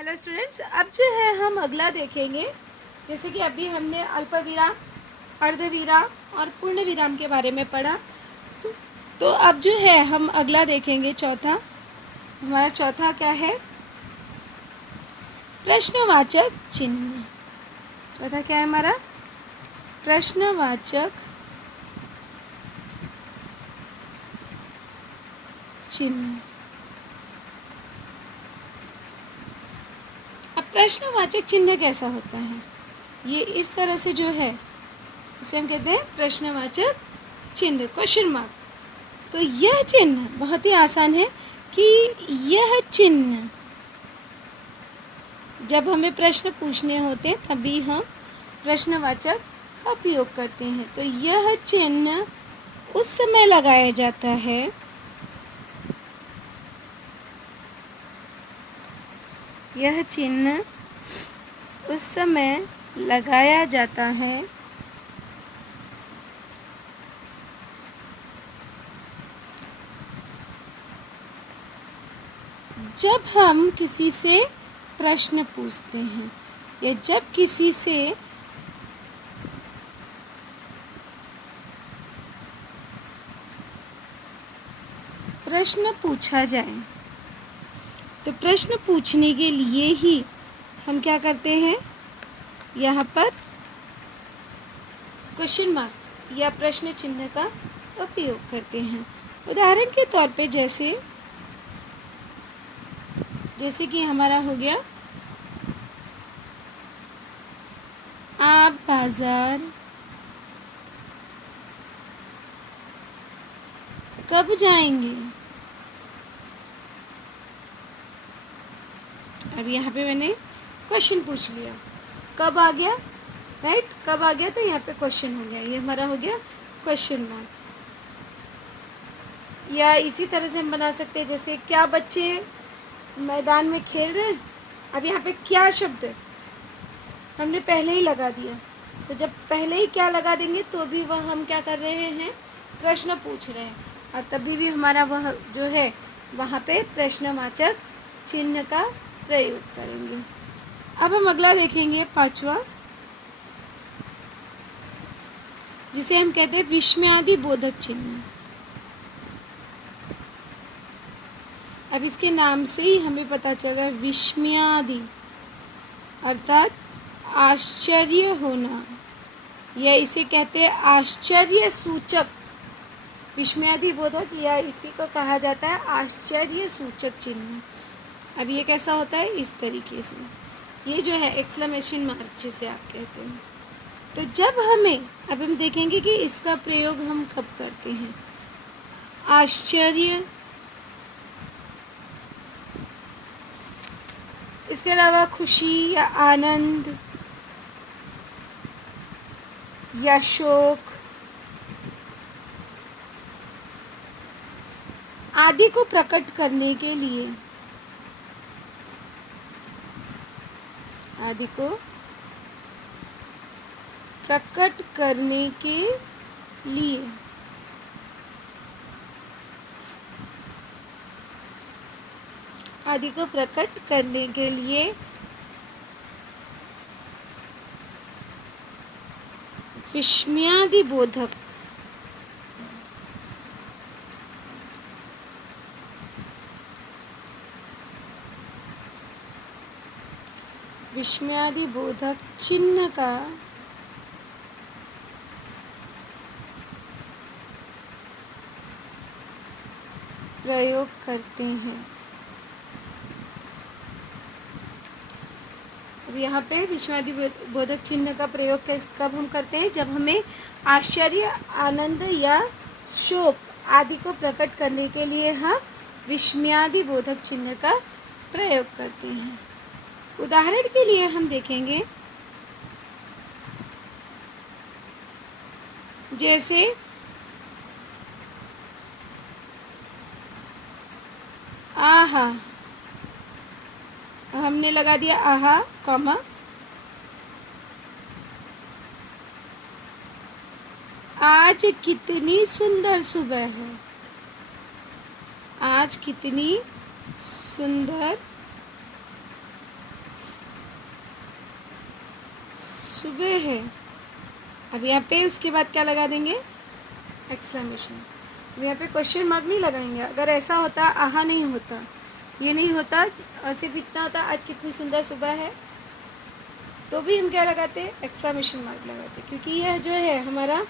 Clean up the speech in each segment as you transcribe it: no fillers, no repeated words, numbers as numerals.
Hello students, अब जो है हम अगला देखेंगे। जैसे कि अभी हमने अल्पविराम, अर्धविराम और पूर्ण विराम के बारे में पढ़ा। तो अब जो है हम अगला देखेंगे। चौथा, हमारा चौथा क्या है? प्रश्नवाचक चिन्ह। चौथा क्या है हमारा? प्रश्नवाचक चिन्ह। अब प्रश्नवाचक चिन्ह कैसा होता है? ये इस तरह से जो है, इसे हम कहते हैं प्रश्नवाचक चिन्ह, क्वेश्चन मार्क। तो यह चिन्ह बहुत ही आसान है कि यह चिन्ह जब हमें प्रश्न पूछने होते हैं तभी हम प्रश्नवाचक का उपयोग करते हैं। तो यह चिन्ह उस समय लगाया जाता है यह चिन्ह उस समय लगाया जाता है जब हम किसी से प्रश्न पूछते हैं या जब किसी से प्रश्न पूछा जाए। तो प्रश्न पूछने के लिए ही हम क्या करते हैं? यहाँ पर क्वेश्चन मार्क या प्रश्न चिन्ह का उपयोग करते हैं। उदाहरण के तौर पे जैसे कि हमारा हो गया, आप बाजार कब जाएंगे? अब यहाँ पे मैंने क्वेश्चन पूछ लिया, कब आ गया, राइट? कब आ गया तो यहाँ पे क्वेश्चन हो गया, ये हमारा हो गया क्वेश्चन मार्क। या इसी तरह से हम बना सकते हैं, जैसे क्या बच्चे मैदान में खेल रहे हैं? अब यहाँ पे क्या शब्द हमने पहले ही लगा दिया, तो जब पहले ही क्या लगा देंगे तो भी वह हम क्या कर रहे हैं? प्रश्न पूछ रहे हैं, और तभी भी हमारा वह जो है वहाँ पे प्रश्नवाचक चिन्ह का प्रयोग करेंगे। अब हम अगला देखेंगे, पांचवा, जिसे हम कहते हैं विस्मयादि बोधक चिन्ह। अब इसके नाम से ही हमें पता चल रहा है, विस्मयादि अर्थात आश्चर्य होना, या इसे कहते हैं आश्चर्य सूचक। विस्मयादि बोधक या इसी को कहा जाता है आश्चर्य सूचक चिन्ह। अब ये कैसा होता है? इस तरीके से, ये जो है एक्सक्लेमेशन मार्क जिसे आप कहते हैं। तो जब हमें, अब हम देखेंगे कि इसका प्रयोग हम कब करते हैं। आश्चर्य, इसके अलावा खुशी या आनंद या शोक आदि को प्रकट करने के लिए, आदि को प्रकट करने के लिए आदि को प्रकट करने के लिए विस्मयादि बोधक विस्मयादि बोधक चिन्ह का प्रयोग करते हैं। अब यहाँ पे विस्मयादि बोधक चिन्ह का प्रयोग कब हम करते हैं? जब हमें आश्चर्य, आनंद या शोक आदि को प्रकट करने के लिए हम विस्मयादि बोधक चिन्ह का प्रयोग करते हैं। उदाहरण के लिए हम देखेंगे, जैसे आहा, हमने लगा दिया आहा कॉमा, आज कितनी सुंदर सुबह है। आज कितनी सुंदर सुबह है। अब यहाँ पे उसके बाद क्या लगा देंगे, एक्सक्लेमेशन। अब यहाँ पे क्वेश्चन मार्क नहीं लगाएंगे। अगर ऐसा होता आहा नहीं होता, ये नहीं होता, सिर्फ इतना होता आज कितनी सुंदर सुबह है, तो भी हम क्या लगाते, एक्सक्लेमेशन मार्क लगाते, क्योंकि यह जो है हमारा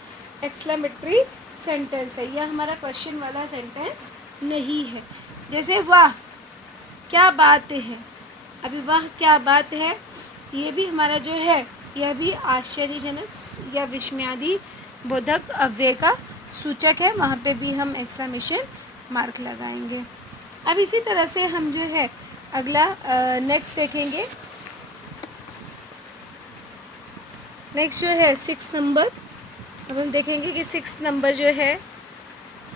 एक्सक्लेमेटरी सेंटेंस है, यह हमारा क्वेश्चन वाला सेंटेंस नहीं है। जैसे वाह क्या बात है, अभी वाह क्या बात है, ये भी हमारा जो है यह भी आश्चर्यजनक या विस्मयादि बोधक अव्यय का सूचक है, वहाँ पे भी हम एक्सक्लेमेशन मार्क लगाएंगे। अब इसी तरह से हम जो है अगला नेक्स्ट देखेंगे। नेक्स्ट जो है 6 नंबर। अब हम देखेंगे कि 6 नंबर जो है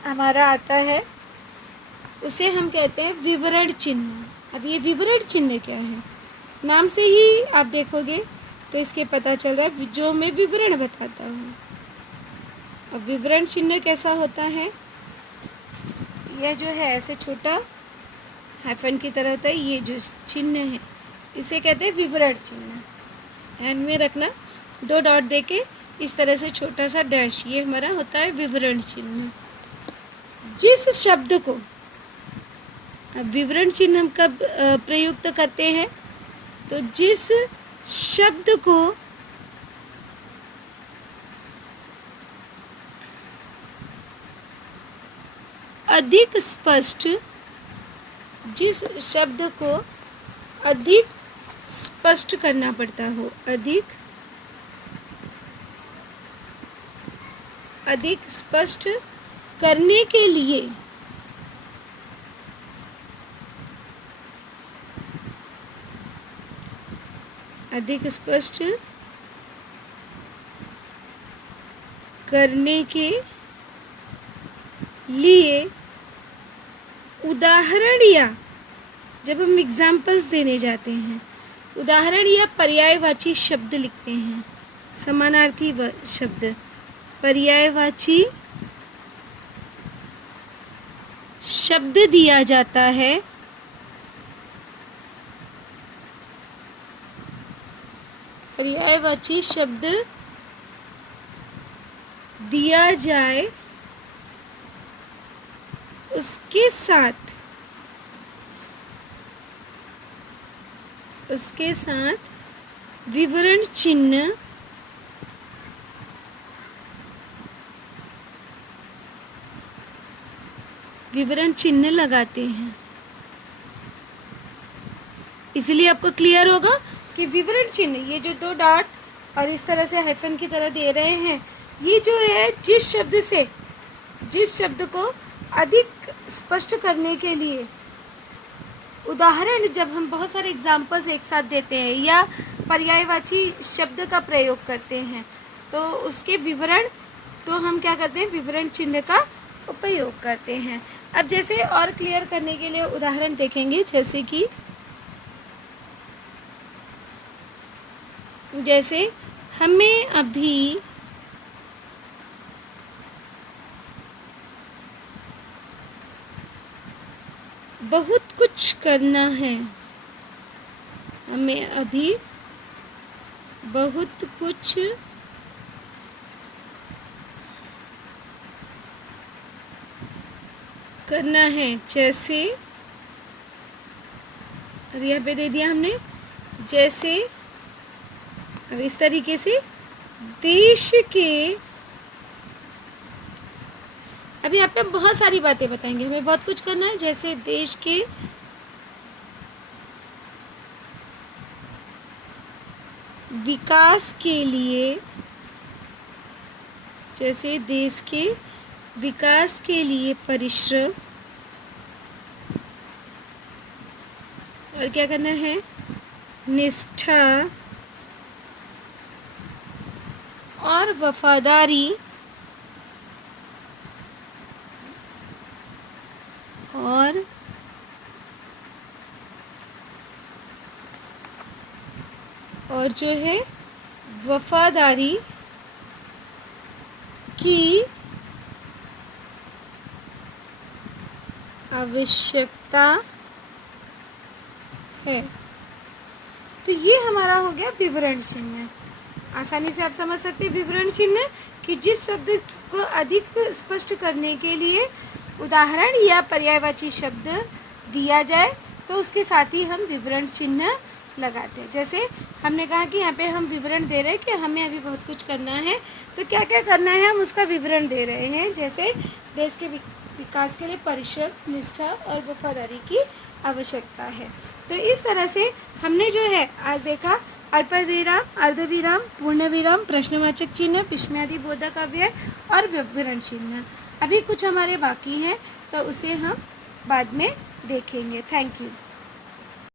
हमारा आता है, उसे हम कहते हैं विवरण चिन्ह। अब ये विवरण चिन्ह क्या है, नाम से ही आप देखोगे तो इसके पता चल रहा है जो मैं विवरण बताता हूँ। अब विवरण चिन्ह कैसा होता है, यह जो है ऐसे छोटा हाइफन की तरह होता है, ये जो चिन्ह है इसे कहते हैं विवरण चिन्ह। ध्यान में रखना, 2 डॉट देके इस तरह से छोटा सा डैश, ये हमारा होता है विवरण चिन्ह। जिस शब्द को, अब विवरण चिन्ह हम कब प्रयुक्त करते हैं, तो जिस शब्द को अधिक स्पष्ट, जिस शब्द को अधिक स्पष्ट करना पड़ता हो, अधिक स्पष्ट करने के लिए अधिक स्पष्ट करने के लिए उदाहरण, या जब हम एग्जाम्पल्स देने जाते हैं, उदाहरण या पर्यायवाची शब्द लिखते हैं, समानार्थी शब्द, पर्यायवाची शब्द दिया जाता है, पर्यायवाची शब्द दिया जाए, उसके साथ विवरण चिन्ह लगाते हैं। इसलिए आपको क्लियर होगा कि विवरण चिन्ह, ये जो 2 डॉट और इस तरह से हाइफन की तरह दे रहे हैं, ये जो है जिस शब्द को अधिक स्पष्ट करने के लिए, उदाहरण जब हम बहुत सारे एग्जाम्पल्स एक साथ देते हैं या पर्यायवाची शब्द का प्रयोग करते हैं, तो उसके विवरण, तो हम क्या करते हैं, विवरण चिन्ह का उपयोग करते हैं। अब जैसे और क्लियर करने के लिए उदाहरण देखेंगे, जैसे हमें अभी बहुत कुछ करना है, हमें अभी बहुत कुछ करना है, जैसे अब यहाँ पे दे दिया हमने, जैसे अब इस तरीके से देश के, अभी यहाँ पे बहुत सारी बातें बताएंगे, हमें बहुत कुछ करना है, जैसे देश के विकास के लिए, जैसे देश के विकास के लिए परिश्रम, और क्या करना है, निष्ठा और वफादारी और जो है वफादारी की आवश्यकता है। तो ये हमारा हो गया विवरण चिन्ह। आसानी से आप समझ सकते हैं विवरण चिन्ह कि जिस शब्द को अधिक स्पष्ट करने के लिए उदाहरण या पर्यायवाची शब्द दिया जाए तो उसके साथ ही हम विवरण चिन्ह लगाते हैं। जैसे हमने कहा कि यहाँ पे हम विवरण दे रहे हैं कि हमें अभी बहुत कुछ करना है, तो क्या क्या करना है हम उसका विवरण दे रहे हैं। जैसे देश के विकास के लिए परिश्रम, निष्ठा और वफादारी की आवश्यकता है। तो इस तरह से हमने जो है आज देखा अल्पविराम, अर्धविराम, पूर्णविराम, प्रश्नवाचक चिन्ह, विस्मयादि बोधक अव्यय और विवरण चिन्ह। अभी कुछ हमारे बाकी हैं तो उसे हम बाद में देखेंगे। Thank you.